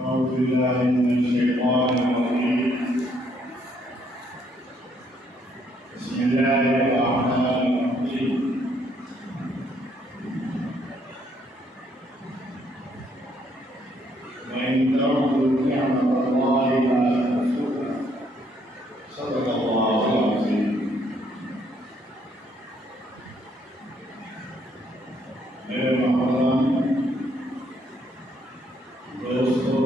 أعوذ بالله من الشيطان الرجيم. بسم الله الرحمن الرحيم. وإن تعودوا نعمة الله لا تحصوها. صدق الله العظيم. میرے محترم دوستو،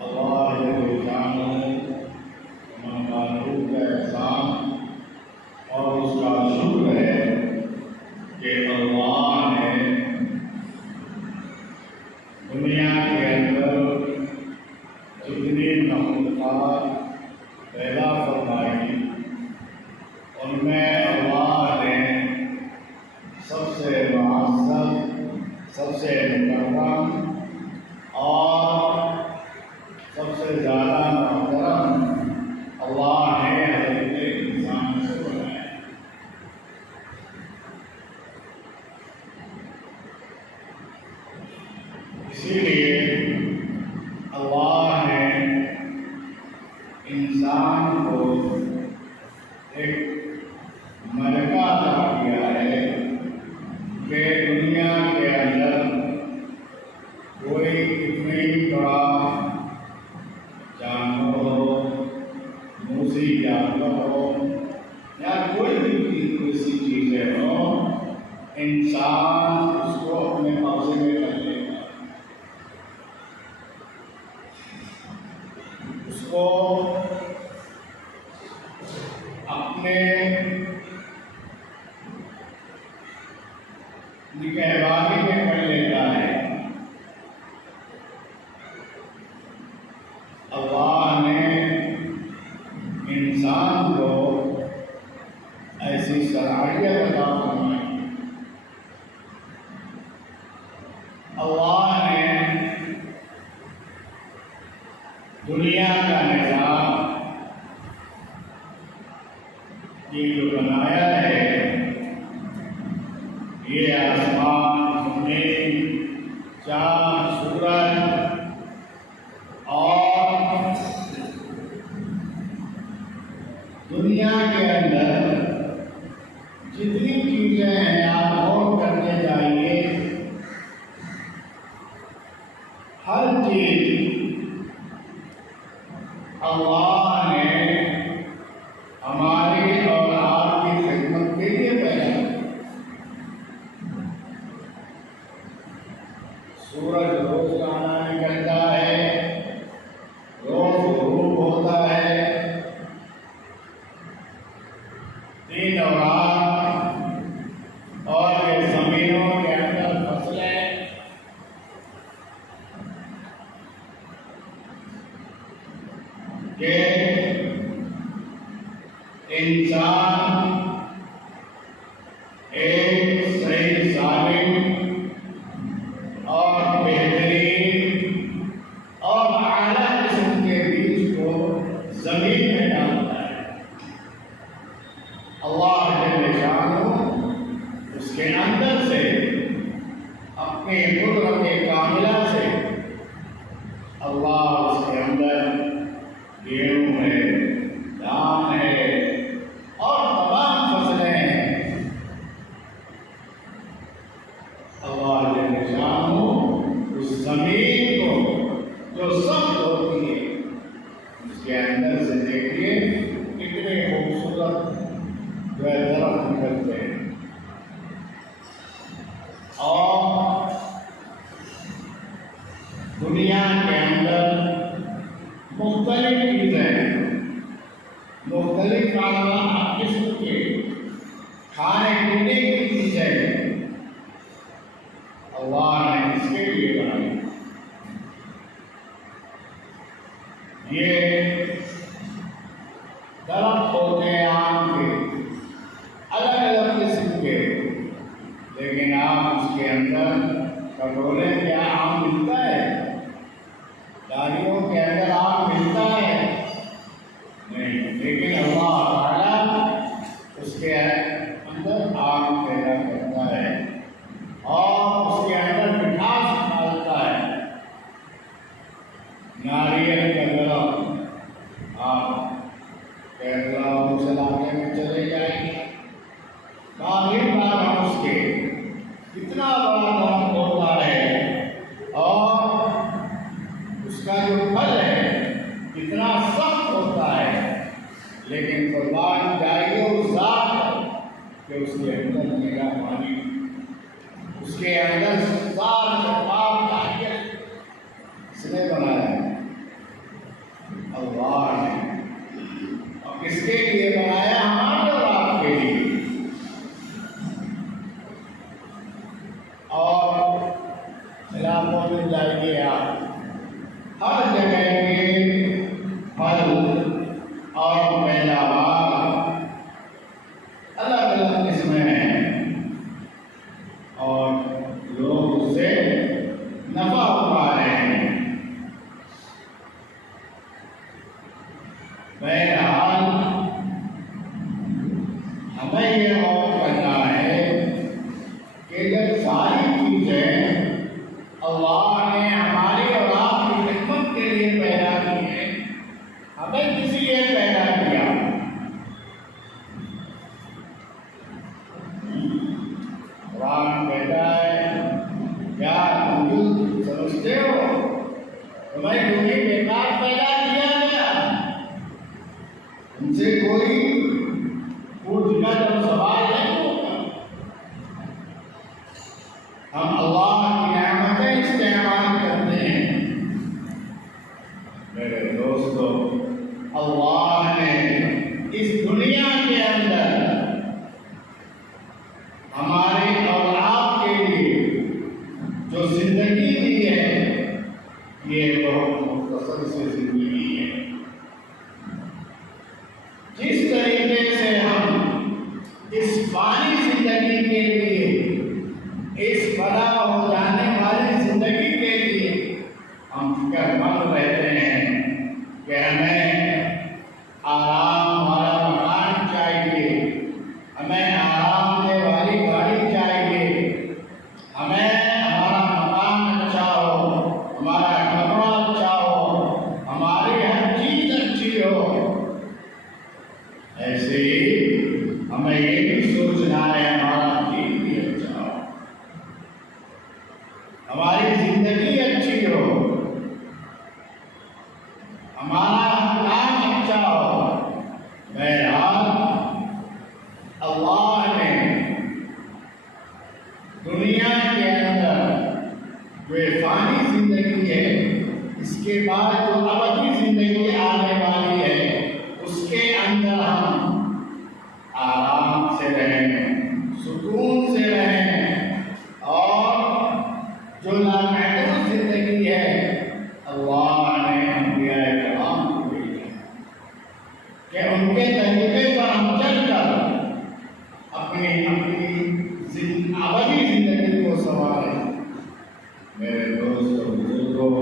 اللہ جل شانہ معروف کا احسان اور اس کا شکر ہے کہ اللہ نے دنیا کے اندر جتنی مخلوقات پیدا فرمائی ان میں اللہ نے سب سے معزز، سب سے مکرم اور سب سے زیادہ محترم اللہ نے حضرت انسان سے بنایا۔ اسی لیے اللہ نے انسان کو ایک ملکہ عطا کیا ہے کہ دنیا کے اندر کوئی کتنی بڑا جانور ہو، موذی جانور ہو یا کوئی بھی کسی چیزیں ہو، انسان اس کو اپنے قبضے میں کر لے گا، اس کو اپنے نگہبانی میں کر لیتا ہے۔ اللہ نے انسان کو ایسی صلاحیت عطا فرمائی۔ اللہ نے دنیا کا نظام یہ جو بنایا ہے، یہ آسمان، زمین، چاند، سورج اور دنیا کے اندر جتنی چیزیں ہیں آپ غور کرتے جائیے، ہر چیز اللہ نے ہماری اور آپ کی خدمت کے لیے پیدا کیا۔ سورج روز آنا نکلتا ہے، روز غروب ہوتا ہے، دن اور رات، اور یہ زمینوں کے اندر فصلیں، کہ انسان ایک صحیح سالم اور بہترین اور اعلیٰ قسم کے بیج کو زمین میں ڈالتا ہے۔ اللہ جل شانہ اس کے اندر سے اپنی قدرت کاملہ سے اللہ اس کے اندر گیہوں ہے، دھان ہے اور تمام فصلیں ہیں۔ اللہ جل شانہ اس زمین کو جو سخت ہوتی ہے، اس کے اندر سے دیکھیے کتنے خوبصورت جو ہے درخت نکلتے ہیں، اور دنیا کے اندر مختلف چیزیں، مختلف قسم کے کھانے پینے کی چیزیں اللہ نے اس کے لیے بنائی۔ یہ درخت ہوتے ہیں آم کے، الگ الگ قسم کے، لیکن آپ اس کے اندر کٹورے میں آم ملتا ہے، ڈالیوں کے اندر آم ملتا ہے نہیں، لیکن اللہ تعالیٰ اس کے اندر آم پیدا کرتا ہے۔ اس علاقے میں چلے جائیں گے، باغی باغ ہم اس کے کتنا بڑا درخت ہوتا ہے اور اس کا جو پھل ہے کتنا سخت ہوتا ہے، لیکن قربان جائیے اس ذات کہ اس کے اندر میرا پانی، اس کے اندر سار شفاف تاریخ اس نے بنایا ہے، اللہ نے، اور کس کے لیے بنایا؟ ہمارے اور آپ کے لیے۔ اور علاقوں میں جائیے آپ، ہر جگہ کے پھل اور پیداوار الگ الگ قسمیں ہیں اور لوگ اس سے نفع اٹھا رہے ہیں۔ بہرحال ہمیں یہ غور کرنا ہے کہ جب ساری چیزیں اللہ نے ہماری اور آپ کی خدمت کے لیے پیدا کی ہیں، ہمیں کس لیے پیدا کیا؟ قرآن کہتا ہے، کیا تم سمجھتے ہو تمہیں کوئی بیکار پیدا کیا گیا؟ ان سے کوئی پوچھ کا جب سوال نہیں ہوتا۔ ہم اللہ کی نعمتیں استعمال کرتے ہیں۔ میرے دوستو، اللہ نے اس دنیا کے اندر ہمارے اور آپ کے لیے جو زندگی دی ہے، یہ بہت مختصر سی زندگی ہے۔ جس طریقے سے ہم اس فانی زندگی کے لیے، اس فنا ہو جانے والی زندگی کے لیے ہم فکر مند رہتے ہیں کہ ہمیں آرام والا مکان چاہیے، ہمیں آرام دہ والی گاڑی چاہیے، ہمیں ہمارا مکان اچھا ہو، ہمارا کپڑا اچھا ہو، ہماری ہر چیز اچھی ہو۔ ایسے ہی ہمیں یہ بھی سوچنا ہے ہمارا دین بھی اچھا ہو، ہماری زندگی اچھی ہو، ہمارا کام اچھا ہو۔ بہرحال اللہ نے دنیا کے اندر جو فانی زندگی ہے، اس کے بعد جو ابدی زندگی آنے والی ہے، اس کے اندر ہم آرام سے رہیں، سکون سے رہیں، اور جو نامحدود زندگی ہے اللہ نے انبیاء کرام کو دی ہے کہ ان کے طریقے پر ہم چل کر اپنی ابدی زندگی کو سنواریں۔ میرے دوستو بزرگوں،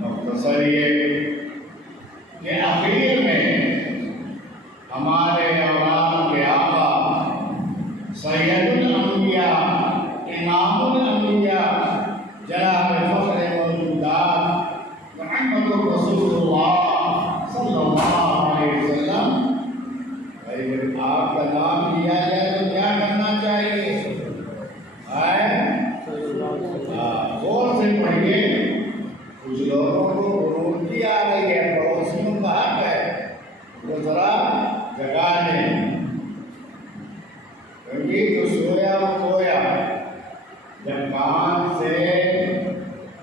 مختصر یہ کہ آخر میں ہمارے اور آپ کے آقا سید الانبیاء، امام الانبیاء، جناب فخر موجودات محمد رسول اللہ صلی اللہ علیہ وسلم، جب آپ کا نام لیا جائے تو کیا کرنا چاہیے؟ غور سے پڑھیے۔ کچھ لوگوں کو الٹی آ رہی ہے، پڑوسیوں کا حق ہے وہ ذرا جگا دیں، کیونکہ جو سویا وہ کھویا۔ جب کان سے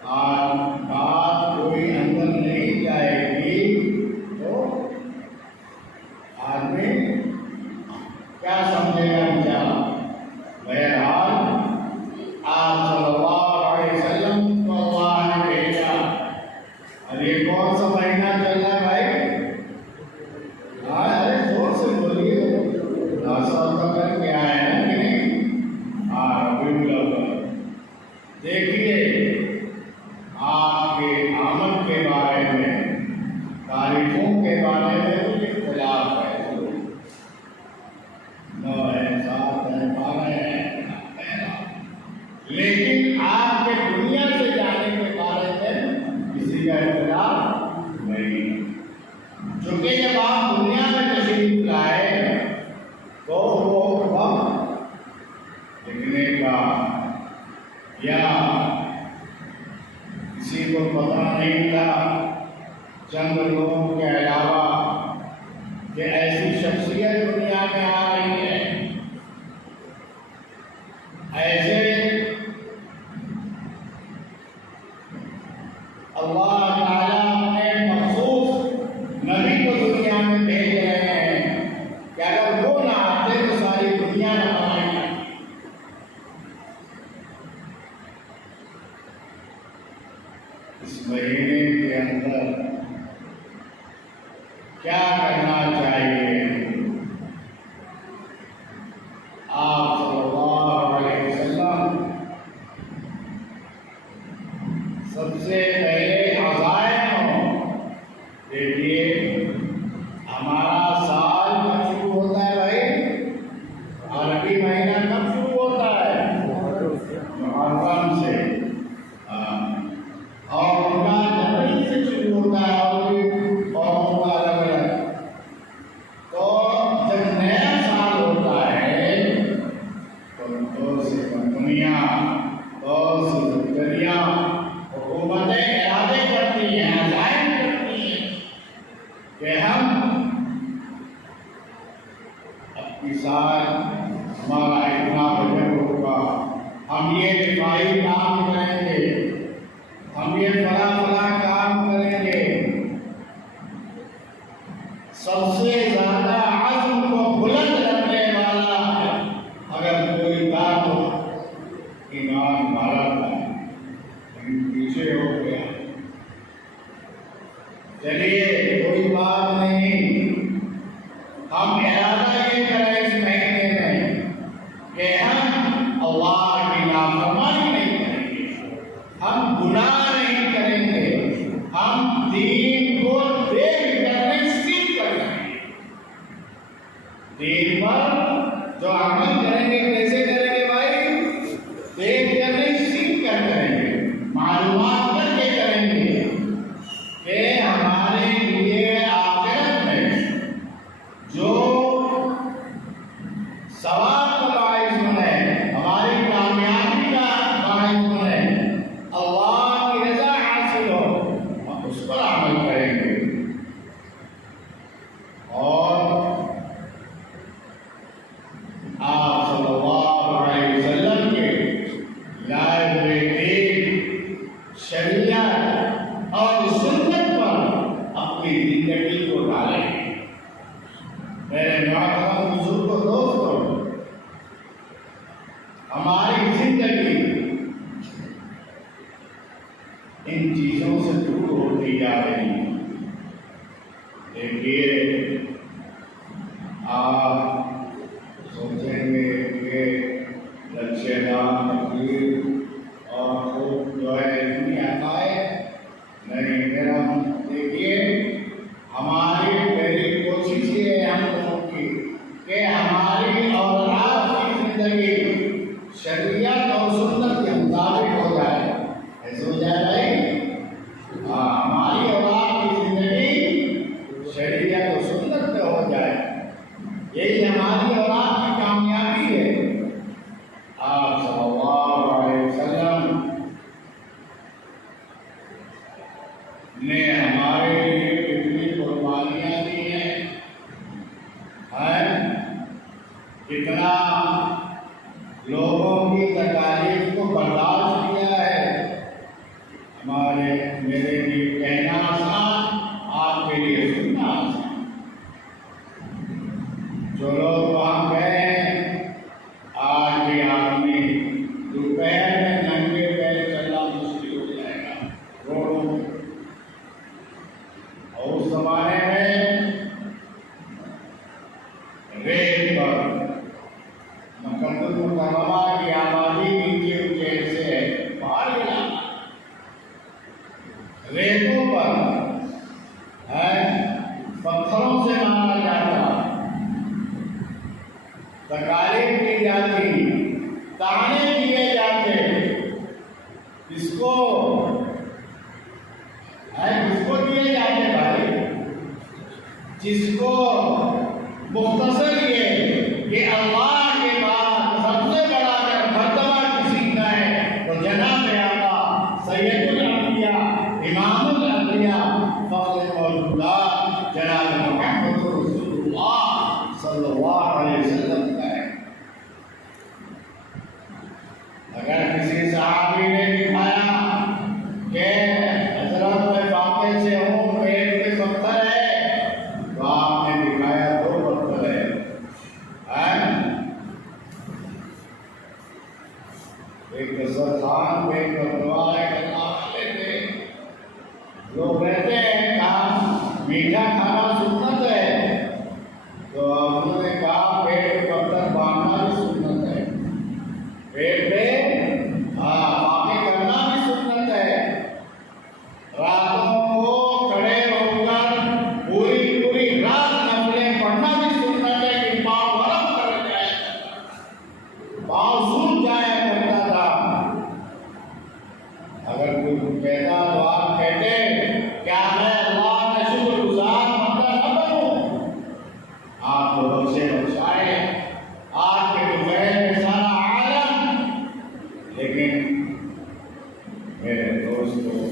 بات کوئی اندر نہیں جائے گی تو آدمی کیا سمجھے گا بیچارہ؟ بہرحال آپ صلی اللہ علیہ وسلم کو اللہ نے بھیجا۔ اب یہ کون سا مہینہ چل رہا ہے بھائی؟ ارے زور سے بولیے، 10 سال تک کیا ہے نا کہ نہیں؟ ربیع دیکھیے، آپ کے آمد کے بارے میں، تاریخوں کے بارے میں کچھ اختلاف ہے، 9 ہے یا کسی کو پتہ نہیں تھا چند لوگوں کے علاوہ کہ ایسی شخصیت دنیا میں آ رہی ہے، ایسے اللہ تعالیٰ اپنے مخصوص نبی کو دنیا میں بھیج رہے ہیں کہ اگر وہ نہ آتے تو ساری دنیا نہ بنائی جاتی۔ اس مہینے کے اندر کیا کرنا چاہیے؟ آپ صلی اللہ علیہ وسلم سب سے پہلے عزائم ہو۔ دیکھیے ہمارا سال کب شروع ہوتا ہے بھائی؟ عربی مہینہ کب شروع ہوتا ہے؟ محرم سے، اور ان کا جنوری سے شروع ہوتا ہے، اور قوموں کا الگ الگ۔ تو جب نیا سال ہوتا ہے تو دو سے کمپنیاں، دو سے فیکٹریاں، حکومتیں ارادے کرتی ہیں، عزائم کرتی ہیں کہ ہم اپنی سال ہمارا اتنا بجٹ ہوگا، ہم یہ دفاعی کام کریں گے، ہم یہ فلاں کام کریں گے۔ سب سے زیادہ عزم کو بلند رکھنے والا اگر کوئی تھا تو ایمان والا تھا، لیکن پیچھے ہو گیا۔ چلیے کوئی بات نہیں، ہم ارادہ یہ کریں اس مہینے میں کہ ہم اللہ کی نافرمانی نہیں کریں گے، ہم گناہ نہیں کریں گے، ہم دین کو دیکھ کر نہیں سیکھ کر کریں گے۔ دین پر جو عمل کریں گے کیسے کریں گے بھائی؟ دیکھ کر نہیں سیکھ کر کریں گے، معلومات کر کے کریں گے کہ ہمارے لیے آخرت میں جو ثواب کا باعث بنے، ہماری کامیابی کا باعث بنے، اللہ کی رضا حاصل ہو، ہم اس پر عمل کریں گے۔ اور آپ صلی اللہ علیہ وسلم کے لائے ہوئے دین، شریعت اور سنت پر اپنی زندگی کو ڈالیں۔ میرے محترم بزرگوں، دوستوں، ہماری زندگی ان چیزوں سے دور ہوتی جا رہی ہے۔ دیکھیے آپ سوچیں گے کہ لچھے دار تقریر اور خوب جو ہے دنیا پائے نہیں، میرا دیکھیے ہماری پہلی کوشش یہ ہے ہم لوگوں کی کہ ہماری اور آپ کی زندگی شریعت اور سنت کے مطابق ہو جائے۔ ایسے ہو جائے بھائی؟ ہماری اور آپ کی زندگی شریعت اور سنت پہ ہو جائے، یہی ہماری اور آپ کی کامیابی ہے۔ آپ صلی اللہ علیہ وسلم نے ہمارے لیے کتنی قربانیاں دی ہیں، کتنا لوگوں کی تکالیف کو برداشت کیا ہے۔ میرے لیے کہنا آسان، آپ کے لیے سننا آسان۔ جو لوگ وہاں گئے ہیں، آج بھی آدمی دوپہر میں ننگے پیر چلنا مشکل ہو جائے گا روڈوں میں۔ اور اس زمانے میں ریل پر مکہ المکرمہ کی آبادی نیچے اونچے سے پہاڑ علاقہ، ریتوں پر پتھروں سے مارا جاتا، تکالیف کی جاتی، تانے دیے جاتے۔ اس کو دیے جاتے بھائی، جس کو مختصر یہ کہ اللہ کے بعد سب سے بڑا اگر مرتبہ کسی کا ہے تو صلی اللہ علیہ وسلم کا ہے۔ اگر کسی صحابی نے دکھایا کہ حضرت میں واقع سے ہوں، پیٹ میں پتھر ہے، تو آپ نے دکھایا دو پتھر ہے۔ ایک دسترخوان پہ پتوا ہے، تھے لوگ کہتے ہیں کہا میٹھا کھانا سنت ہے، تو انہوں نے کہا پیٹ میں پتھر باندھنا بھی سنت ہے، پیٹ پہ واقع کرنا بھی سنت ہے۔ راتوں کو کھڑے ہو کر پوری رات نفلیں پڑھنا بھی سنت ہے کہ پاؤں ورم کر جائے، پاؤں سوکھ جایا کرتا تھا۔ اگر کوئی کہتا تو آپ کہتے کیا میں اللہ کا شکر گزار بندہ نہ بنوں؟ آپ کو بخشے بخشائے، آپ کے دوپہر میں سارا عالم۔ لیکن میرے دوستو،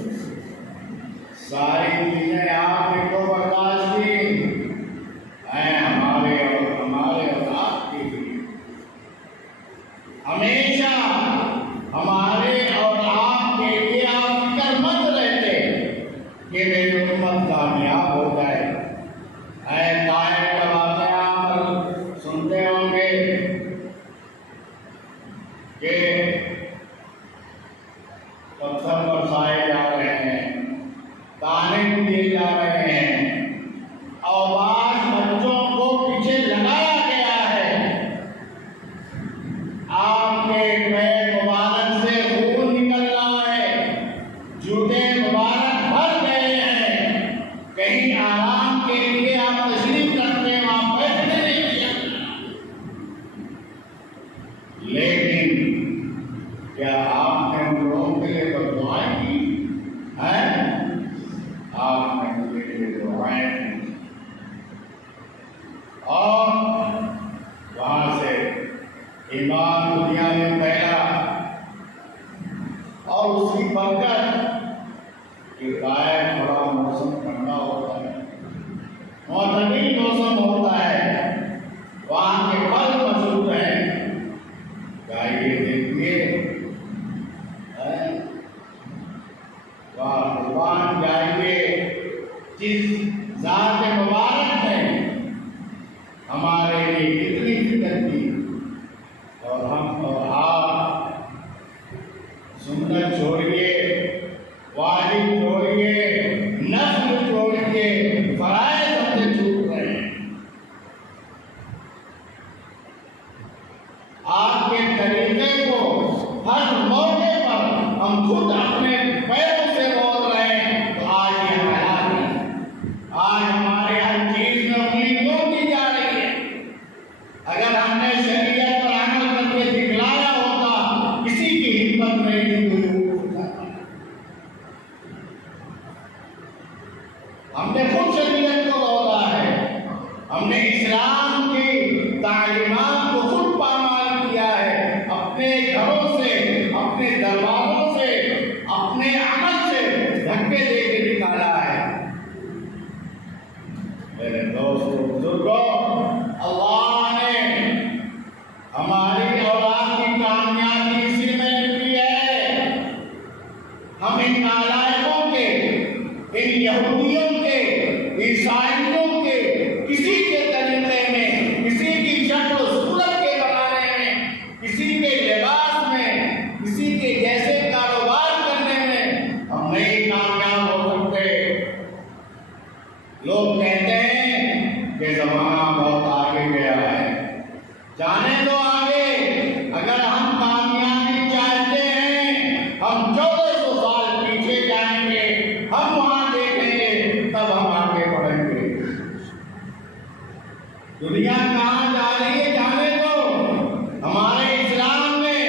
ساری چیزیں آپ نے تو برداشت کی ہیں، ہمارے اور آپ کی بھی۔ ہمیشہ ہمارے اور آپ کے لیے آپ فکر مند رہتے کہ میری امت کامیاب ہو جائے۔ طائف کا واقعہ آپ سنتے ہوں گے کہ پتھر برسائے جا رہے ہیں، تانے دیے جا رہے ہیں، اور بعض بچوں کو پیچھے لگایا گیا ہے۔ آپ کے پیر مبارک سے خون نکل رہا ہے، جوتے مبارک بھر گئے ہیں، کہیں آرام کے لیے آپ تشریف رکھتے ہیں، وہاں بیٹھنے نہیں دیا۔ لیکن کیا آپ نے ان لوگوں کے لیے بددعائیں کی ہیں؟ آپ نے ان کے لیے دعائیں کی، اور وہاں سے ایمان دنیا میں پھیلا، اور اس کی برکت کہ غائب تھوڑا موسم ٹھنڈا ہوتا ہے، معتدل موسم ہوتا ہے، وہاں کے پھل مشہور ہیں، جائیے دیکھیے، قربان جائیے، جس ذات مبارک نے ہمارے لیے کتنی فکر کی، اور ہم اور آپ سنت چھوڑیے، واجب چھوڑیے، نفل چھوڑیے، فرائض ہم سے چھوٹ رہے ہیں۔ آپ کے طریقے کو ہر موقع پر ہم خود اپنے پیروں سے بول رہے ہیں، تو آج یہ حالات ہے۔ آج ہمارے ہر چیز میں انگلی کیوں کی جا رہی ہے؟ اگر ہم نے شریعت پر عمل کر کے دکھلایا ہوتا، کسی کی ہمت نہیں ہوئی ہوتا۔ ہم نے خود شریعت کو بولا ہے، ہم نے اسلام کی تعلیمات کو خود پامال کیا ہے، اپنے گھروں سے، اپنے دروازوں سے، اپنے عمل سے دھکے دے کے نکالا ہے۔ میرے دوستو بزرگوں، اللہ نے ہماری اور آپ کی کامیابی اسی میں لکھی ہے۔ ہم ان نالائقوں کے، ان یہودیوں کے، عیسائیوں کے، کسی کے طریقے میں، کسی کی شکل و صورت کے بنانے میں، کسی کے لباس میں، کسی کے جیسے کاروبار کرنے میں ہم نہیں کامیاب ہو سکتے۔ لوگ کہتے ہیں کہ زمانہ بہت آگے گیا ہے، جانے دو آگے، اگر ہم کامیابی چاہتے ہیں، ہم 1400 سال پیچھے جائیں گے، ہم وہاں دیکھیں گے، تب ہم آگے بڑھیں گے۔ دنیا کہاں جا رہی ہے جانے دو۔ ہمارے اسلام میں،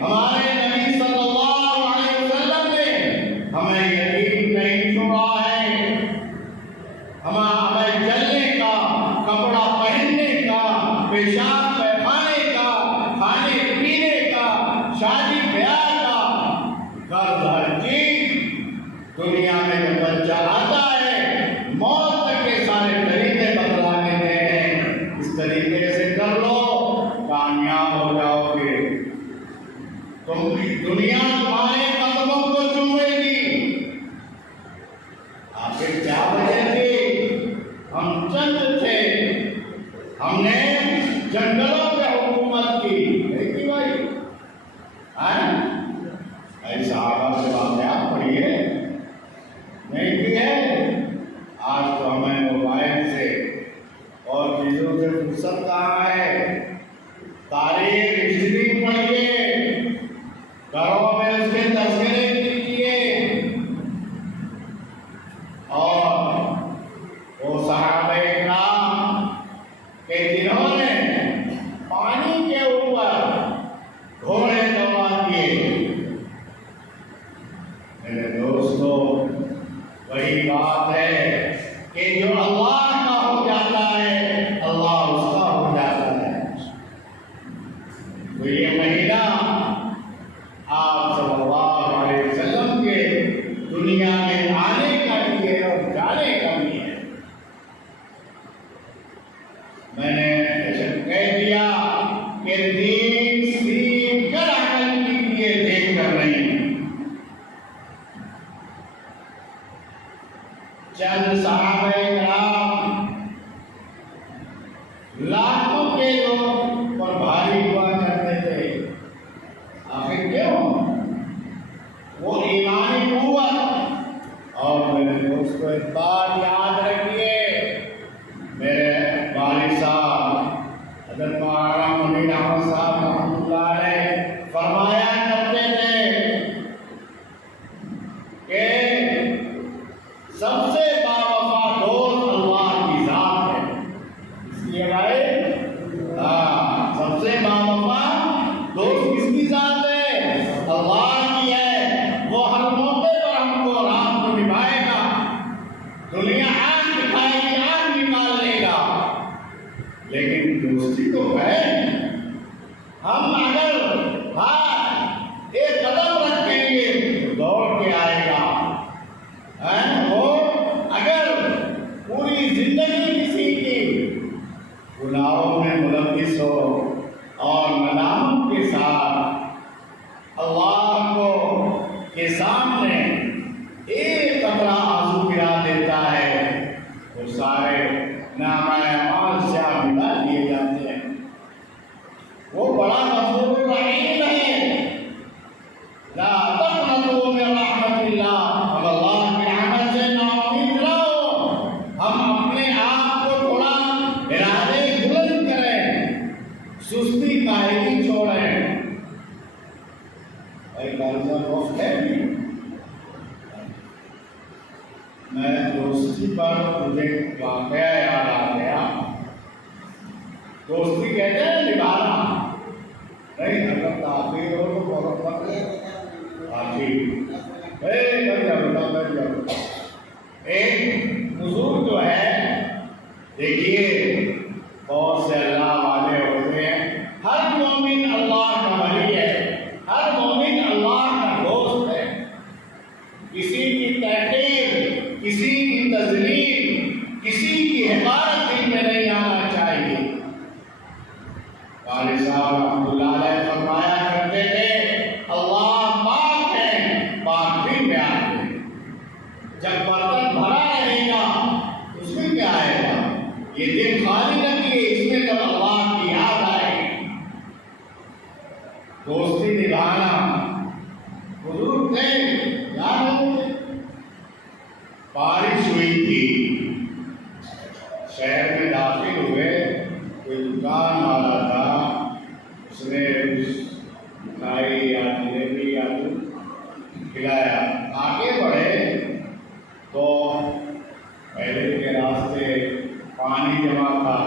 ہمارے نبی صلی اللہ علیہ وسلم نے ہمیں یتیم نہیں چھوڑا ہے، ہمیں جلنے کا، کپڑا پہننے کا، پیشاب پیخانے کا، کھانے پینے کا، شادی بیاہ کا، ہر چیز دنیا میں جب بچہ آتا ہے، موت تک کے سارے طریقے بتلانے گئے ہیں، اس طریقے طریقے سے کر لو کامیاب ہو جاؤ گے. دنیا تمہارے قدموں کو چومے گی. آخر کیا وجہ تھی؟ ہم چند تھے، ہم نے جنگلوں پہ حکومت کی. نہیں کی بھائی؟ ایسا صحابہ سے واقعات پڑھیے، نہیں کی ہے. آج تو ہمیں موبائل سے اور چیزوں سے فرصت کہاں ہے. تاریخ ہسٹری پڑھیے، گھروں میں اس کے تذکرے کیجیے، اور وہ صحابہ کرام کہ جنہوں نے پانی کے اوپر گھوڑے سوار کیے. میرے دوستو، وہی بات ہے کہ جو اللہ کا ہو جاتا ہے اللہ اس کا ہو جاتا ہے. تو یہ مہینہ آپ صلی اللہ علیہ وسلم کے دنیا میں آنے کا بھی ہے اور جانے کا بھی ہے. میں نے کہہ دیا کہ دین سیکھ کر عمل کیجیے، دیکھ کر نہیں. چند صحابہ کرام لاکھوں کے لوگ پر بھاری ہوا کرتے تھے. آخر کیوں؟ وہ ایمانی قوت. اور میرے دوستو ایک بات یاد رکھیے، میرے والد صاحب حضرت مولانا منیر احمد صاحب رحمۃ اللہ علیہ فرمایا کرتے تھے کہ سب سے باوفا دوست اللہ کی ذات ہے. اس لیے بھائی سب سے باوفا دوست کس کی ذات ہے؟ اللہ کی ہے. وہ ہر موقع پر ہم کو رات کو نبھائے گا. دنیا آنکھ دکھائے گی، آنکھ نکال لے گا، لیکن دوستی تو ہے. ہم اگر ایک قدم رکھیں گے تو دوڑ کے آئے گا. وہ اگر پوری زندگی کسی کی گناہوں میں ملوث ہو اور ندامت کے ساتھ اللہ کو کے سامنے ایک قطرہ آنسو گرا دیتا ہے، وہ سارے نامہ اعمال سے مٹا دیے جاتے ہیں. وہ بڑا غفور رحیم ہے. لا تقنطوا من رحمت اللہ. اب اللہ کے رحمت سے نا امید رہو. ہم اپنے آپ کو تھوڑا ارادے بلند کریں، سستی کاہلی چھوڑیں. بھائی قاری صاحب وقت ہے بھی. میں دوستی پر مجھے واقعہ یاد آ گیا. دوستی کہتے ہیں نبھانا. نہیں اگر تاخیر ہو تو بہت وقت ہے. ایک بزرگ جو ہے، دیکھیے بہت سے اللہ والے ہوتے ہیں. ہر مومن اللہ کا ولی ہے، ہر مومن اللہ کا دوست ہے. کسی کی تحقیر، کسی کی تذلیل، کسی کی حقارت دل میں نہیں آنا چاہیے. والد صاحب رحمۃ اللہ علیہ فرمایا کرتے تھے اللہ پاک ہے، پاک بھی بیان ہے. جب برتن بھرا رہے گا اس میں کیا آئے گا؟ یہ دل خالی رکھیے، اس میں جب اللہ کی یاد آئے گی. دوستی نبھانا. بزرگ تھے، یاد ہے بارش ہوئی تھی، شہر میں داخل ہوئے. کوئی دکان والا تھا، اس نے مٹھائی یا جلیبی یا دودھ کھلایا. آگے بڑھے تو پہلے کے راستے پانی جمع تھا.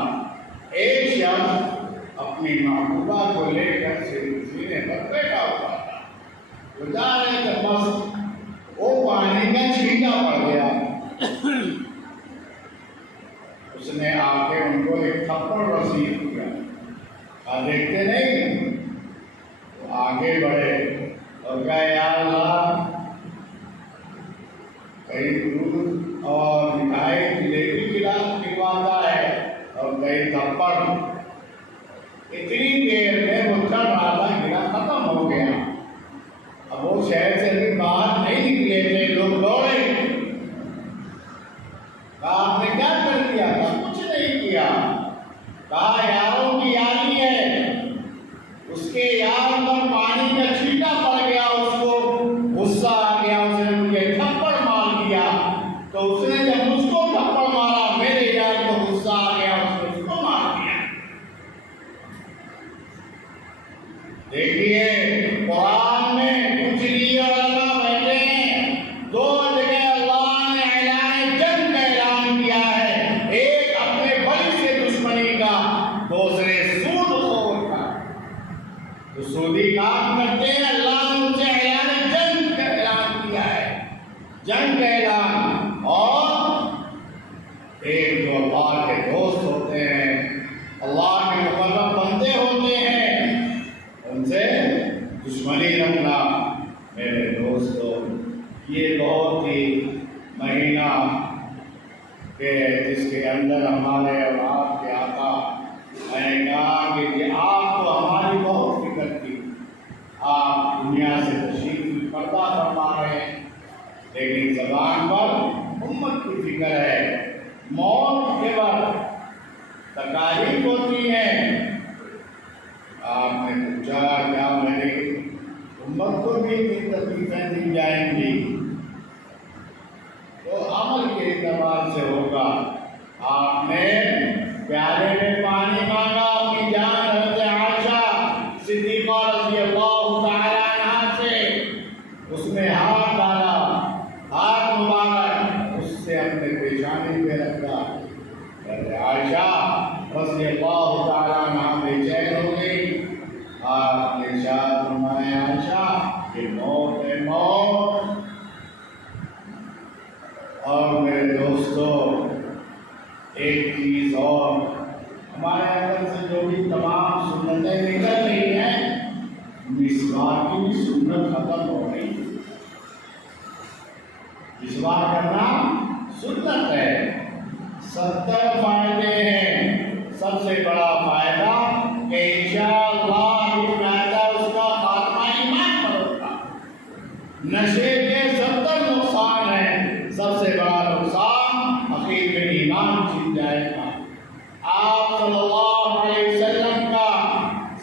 ایک شخص اپنی محبوبہ کو لے کر سینے پر بیٹھا ہوا تھا. گزار ہے کہ بس وہ پانی کا چھینٹا پڑ گیا. اس نے آ کے ان کو ایک تھپڑ رسید کیا. دیکھتے نہیں، وہ آگے بڑھے اور کہا یا اللہ کہیں دودھ اور مٹھائی جلیبی کھلاتا ہے اور کہیں تھپڑ. دیکھیے قرآن میں کچھ لیے علماء بیٹھے ہیں، دو جگہ اللہ نے اعلان جنگ کا اعلان کیا ہے، ایک اپنے بھائی سے دشمنی کا، دوسرے سود خور کا۔ تو سودی کام کرتے ہیں، اللہ نے ان سے اعلان جنگ کا اعلان کیا ہے، جنگ کا اعلان۔ اور ایک جو اللہ کے دوست ہوتے ہیں، اللہ کے مقرب بندے ہوتے ہیں، ان سے دشمنی رکھنا میرے دوستو یہ بہت ہی مہینہ کہ جس کے اندر ہمارے اور آپ کے آقا میں نے کہا کہ آپ تو ہماری بہت فکر کی، آپ دنیا سے تشریف پردہ فرما رہے ہیں، لیکن زبان پر امت کی فکر ہے، موت کے وقت تکالیف ہوتی ہیں۔ آپ نے پوچھا کیا میری امت کو بھی تکلیفیں دی جائیں گی؟ تو عمل کے اعتبار سے ہوگا۔ آپ نے پیالے میں پانی مانگا، اپنی جان حضرت عائشہ صدیقہ رضی اللہ تعالی عنہا سے، اس میں ہاتھ ڈالا، ہاتھ مبارک اس سے اپنے پیشانی پہ رکھا، حضرت عائشہ رضی اللہ تعالی عنہا بے چین ہو گئی۔ آپ نے ارشاد فرمایا عائشہ کہ موت ہے موت۔ اور میرے دوستو ایک چیز اور، ہمارے اندر سے جو بھی تمام سنتیں نکل رہی ہیں، مسواک کی بھی سنت ختم ہو گئی۔ مسواک کرنا سنت ہے، 70 فائدے ہیں، سب سے بڑا فائدہ کہ انشاءاللہ اس کا خاتمہ ایمان پر ہوگا۔ نشے کے 70 نقصان ہیں، سب سے بڑا نقصان اخیر میں ایمان چھن جائے گا۔ آپ صلی اللہ علیہ وسلم کا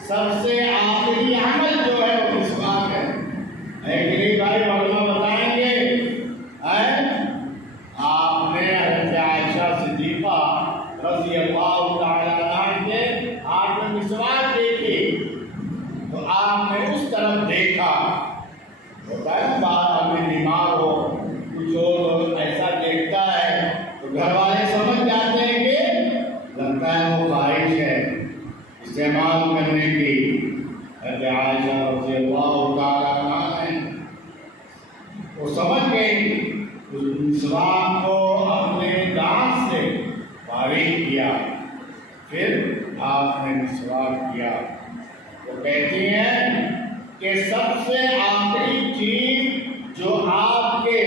سب سے آخری عمل جو ہے وہ مسواک ہے۔ ایک بھائی علماء بتائیں گے آپ نے حضرت عائشہ صدیقہ رضی اللہ تعالی عنہا کے ہاتھ میں مسواک دیکھی تو آپ نے اس طرف دیکھا، ہوتا ہے بات آدمی بیمار ہو کچھ اور ایسا دیکھتا ہے تو گھر والے سمجھ جاتے ہیں کہ لگتا ہے وہ خواہش ہے استعمال کرنے کی۔ حضرت عائشہ رضی اللہ تعالی عنہا نے وہ سمجھ گئی، اس مسواک کو اپنے دانت سے باریک کیا، پھر آپ نے مسواک کیا۔ وہ کہتی ہیں کہ سب سے آخری چیز جو آپ کے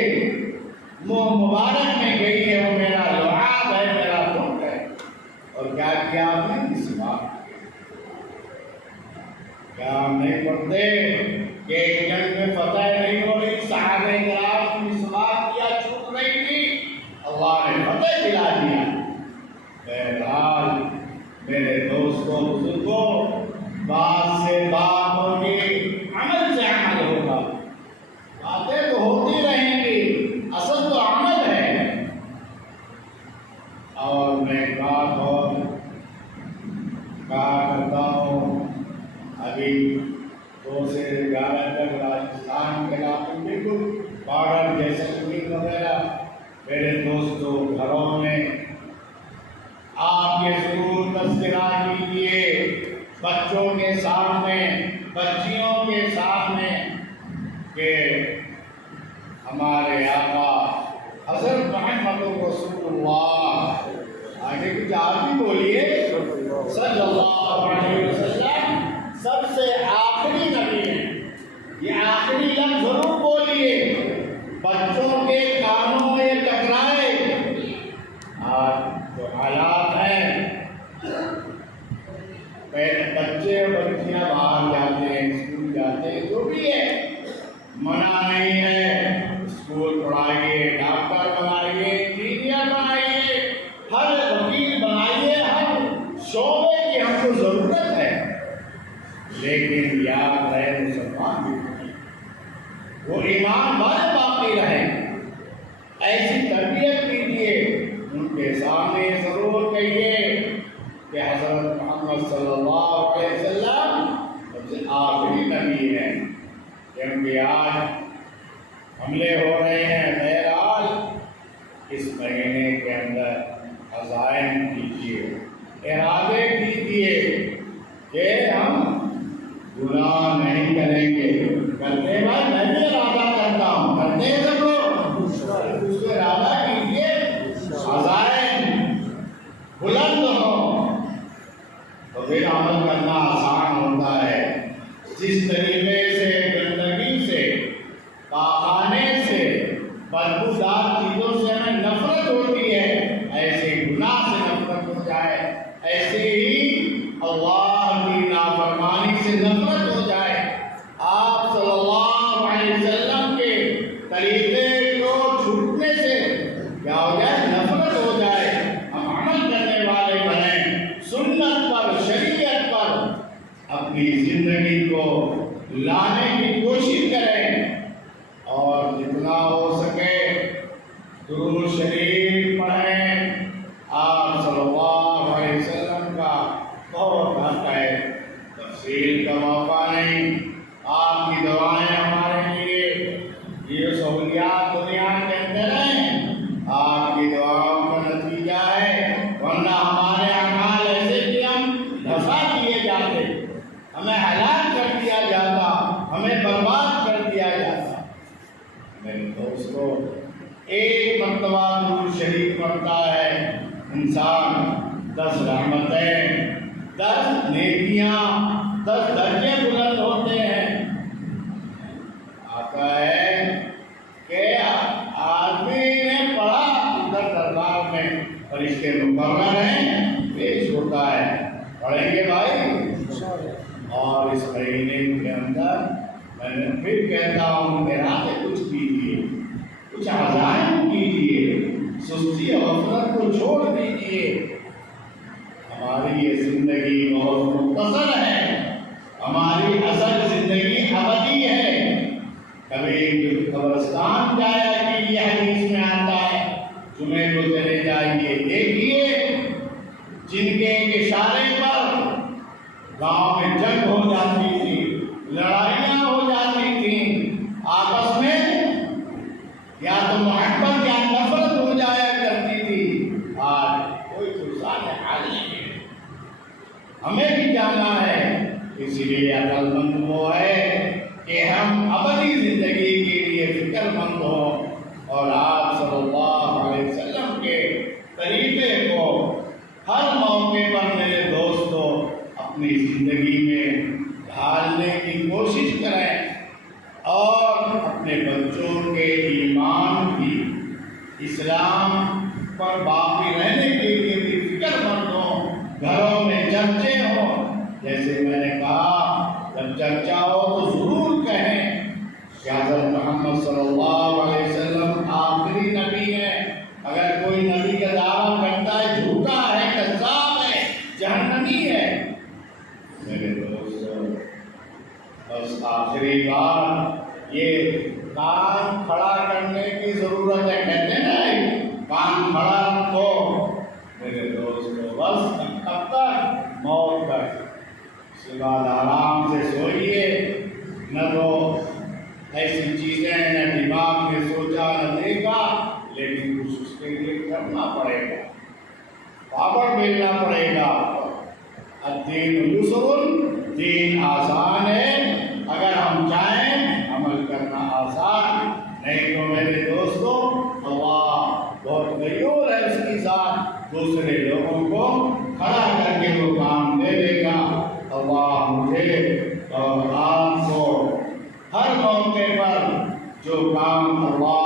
منہ مبارک میں گئی ہے وہ میرا لعاب ہے، میرا دھن ہے۔ اور کیا کیا آپ نے؟ مسواک کیا ہم نہیں پڑھتے کہ ایک جنگ میں فتح نہیں ہو رہی، صحابہ کرام مسواک کیا چھوٹ رہی تھی، اللہ نے فتح دلا دیا۔ بہرحال میرے دوستوں بزرگوں، بات سے بات ہوگی، عمل سے عمل ہوگا، باتیں تو ہوتی رہیں گی، اصل تو عمل ہے۔ اور میں بات اور کہا کرتا ہوں، ابھی 2 سے 11 تک راجستھان کے علاقے بالکل بارڈر جیسے کشمیر وغیرہ، میرے دوستوں گھروں میں آپ یہ ضرور تذکرہ کیجیے، بچوں کے سامنے، بچیوں کے سامنے، کہ ہمارے آقا حضرت محمد رسول اللہ، آگے کچھ آپ بھی بولیے، صلی اللہ علیہ وسلم سب سے آخری نبی ہے۔ یہ آخری لفظ ضرور بولیے، بچوں کے کانوں میں ٹکرائے۔ آج جو حالات ہیں، بچے اور بچیاں باہر جاتے ہیں، اسکول جاتے ہیں، جو بھی ہے منع نہیں ہے، اسکول پڑھائیے، ڈاکٹر بنائیے، انجینئر بنائیے، ہر وکیل بنائیے، ہر شعبے کی ہم کو ضرورت ہے، لیکن یاد رہے مسلمان بھی وہ ایمان والے باقی رہیں۔ ایسی تربیت کیجیے، ان کے سامنے ضرور کہیے کہ حضرت محمد صلی اللہ علیہ وسلم سب سے آخری کہ ہم گناہ نہیں کریں گے. کرتے بعد میں بھی ارادہ کرتا ہوں, کرتے ہیں سب لوگ, اس کو ارادہ کیجیے عزائم بلند ہو تو پھر عمل کرنا آسان ہوتا ہے. جس طریقے سے گندگی سے, پاخانے سے, بدبودار چیزوں سے ہمیں نفرت ہوتی ہے, ایسے گناہ سے نفرت ہو جائے, ایسے ہی اللہ کی نافرمانی سے نفرت ہو جائے. آپ صلی اللہ علیہ وسلم کے طریقے کو چھوٹنے سے کیا ہو جائے, نفرت ہو جائے. ہم عمل کرنے والے بنیں, سنت پر, شریعت پر اپنی زندگی کو لانے کی کوشش کریں, اور جتنا ہو سکے درود شریف پڑھیں. آپ صلی اللہ علیہ وسلم کا بہت حق ہے, تفصیل کا موقع نہیں. آپ کی دعائیں ہمارے لیے یہ سہولیات دنیا کے اندر ہیں, آپ کی دعاؤں کا نتیجہ ہے, ورنہ ہمارے اعمال ایسے کہ ہم دھسا دیے جاتے, ہمیں ہلاک کر دیا جاتا, ہمیں برباد کر دیا جاتا. میرے دوستو, ایک مرتبہ درود شریف پڑھتا ہے انسان 10 رحمتیں, 10 نیکیاں, 10 درجے بلند ہوتے ہیں. آتا ہے کہ آدمی نے پڑھا, ادھر دربار میں فرشتے مقرر ہیں, پیش ہوتا ہے, پڑھیں گے بھائی. اور اس مہینے کے اندر میں پھر کہتا ہوں میرا سے کچھ کیجیے, کچھ عزائم کیجیے, سستی اور غفلت کو چھوڑ دیجیے. ہماری یہ زندگی بہت مختصر ہے, ہماری اصل زندگی ابدی ہے. کبھی قبرستان جایا کیجیے, حدیث میں آتا ہے, جمعے کو چلے جائیے, دیکھیے جن کے اشارے پر گاؤں میں جنگ ہو جاتی تھی, لڑائیاں ہو جاتی تھیں آپس میں, یا تو محبت یا نفرت ہو جایا کرتی تھی, آج کوئی فرصت حال نہیں ہے. ہمیں بھی جانا ہے, اسی لیے عقل مند وہ ہے کہ ہم ابدی زندگی کے لیے فکر مند ہوں, اور آپ صلی اللہ علیہ وسلم کے طریقے کو ہر موقع پر میرے دوستو اپنی زندگی میں ڈھالنے کی کوشش کریں, اور اپنے بچوں کے ایمان کی, اسلام پر باقی رہنے کے لیے بھی فکر مند ہوں. گھروں میں چرچے ہوں, جیسے میں نے کہا جب چرچا ہو تو ضرور کہیں کہ حضرت محمد صلی اللہ علیہ وسلم آخری نبی ہے. اگر کوئی نبی کا دعویٰ کرتا ہے جھوٹا ہے, کذاب ہے, جہنمی ہے. میرے دوستو, بس آخری بار یہ کان کھڑا کرنے کی ضرورت ہے, کہتے ہیں نا کان کھڑا رکھو. میرے دوستو, بس تب تک موت تک, اس کے بعد آرام سے سوئیے. نہ تو ایسی چیزیں نہ دماغ میں سوچا نہ دیکھا, لیکن کچھ اس کے لیے کرنا پڑے گا, پاپڑ بیلنا پڑے گا. الدین یسر, دین آسان ہے, اگر ہم چاہیں عمل کرنا آسان, نہیں تو میرے دوستو اللہ بہت غیور ہے, اس کی ذات دوسرے لوگوں کو کھڑا کر کے وہ کام دے دے گا. اللہ مجھے اور آپ کو ہر موقع پر جو کام اللہ